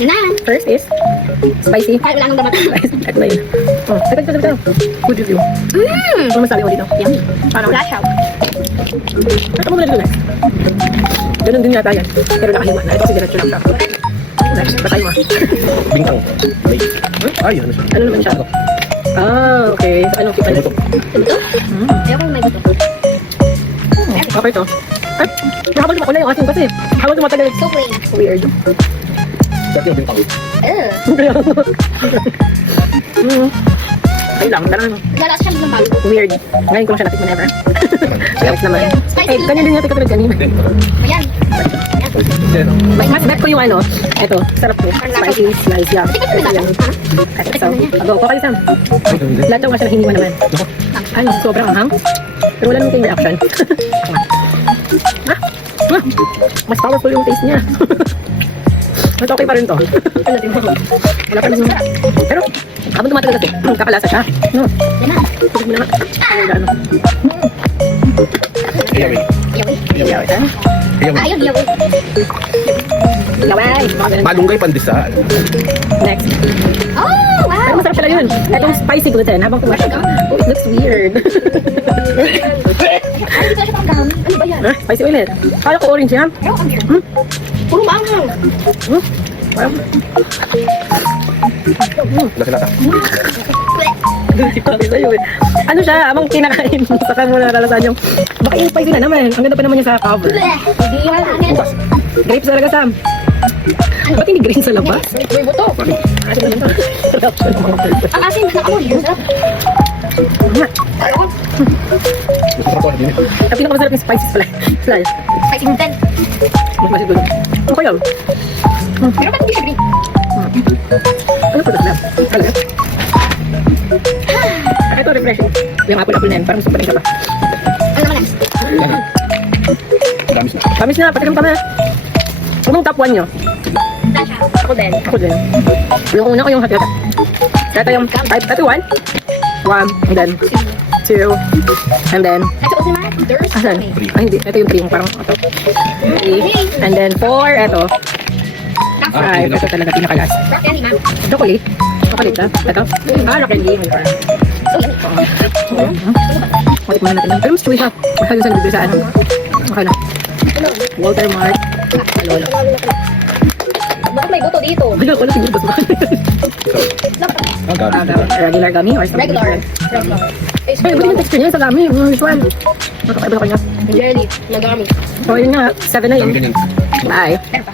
Yun na. First is spicy. Ay, wala nang damat. Ito na yun. Ito. Good review. Ano masabi mo dito? Yummy. Parang Flash out. ito mo na dito. Ganun din yata yan. Pero nakahiwa na. Ito kasi diretso lang siya. Next, batay mo. Bintang. Ay, ano siya? Ano naman siya? Ah, okay. So, ano kita nito? Ito? Ayoko may buto. Okay to. Ay, nakabalik ako na yung asin kasi. Habang tumatagal. So plain. Weird. Dati yung bintang. Kaya ay lang, parang Galas siya ng bago. weird. Ngayon ko lang siya natin whenever. Sarap naman. Spicy. Eh, kanya din natin katulad kanina. Ayan. Mas bet ko yung ano. Ito, sarap to. Spicy, slice, yeah. Ito, go, kakali Sam. Lahat daw nga siya nahiniwa naman. Ano, sobrang anghang. Pero wala naman kayong reaction. Mas powerful yung taste niya. Mas okay pa rin to. Wala pa rin yung... Pero, habang tumatagal kasi, kakalasa siya. No. Yan na. Tugig mo naman. Ano? Ayaw eh. Yaw, ito. Ayaw, yawi. Laway. Malunggay pandesal. Next. Oh, wow. Pero masarap pala yun. Itong spicy gluten. Habang tumatagal. Oh, it looks weird. Ay, ito siya pang dami. Ano ba yan? Spicy ulit. Kala ko orange yan. Pero ang weird. Puro maanghang. Parang... Lasa-lasa. Sabi sa'yo eh. Ano siya, habang kinakain mo, saka mo nalalasan yung, baka yung spicy na naman. Ang ganda pa naman yung sa cover. Hindi yan. Anin. Grapes talaga, Sam. Ba't hindi green sa labas? May buto. Sarap siya ng mga pwede. Ang asin. Nakamoy. Sarap. Ayoko. Gusto ko ito. Ang pinakamasarap yung spices pala. Slice. Spicy gluten. Mas masiguro. Okay lang. Pero ba't hindi siya green? Ano po na? Talaga? Ito, refreshing. Yung apple na yan, parang super ka pa. Ano naman next? Damis na. Kamis na, pati ng tama. Anong top 1 nyo? Flash out. Ako din. Ako din. Yung una ko yung hati-hati. Ito yung ito 1. 1, and then 2, and then Ito kasi man. There's asan? Ay hindi, ito yung 3 yung parang ito. 3, and then 4, ito. 5, ito talaga pinakalas. Rock candy, ma'am. Chocolate. Chocolate ha? Ito. Rock and game. So yummy. Matik muna natin. Pero mas chewy siya. Masyado sa libre sa ano. Okay na. Walter Mart. Lolo. Bakit may buto dito? Wala ko na siguro ba? Ang gamis. Regular gummy or something? Regular. Ay, buti yung texture niya sa gummy. Yung usual. Magkakaiba sa kanya. Jelly. Nagami. So, yun nga. 7 na yun. Ang ganyan. Bye. Meron pa.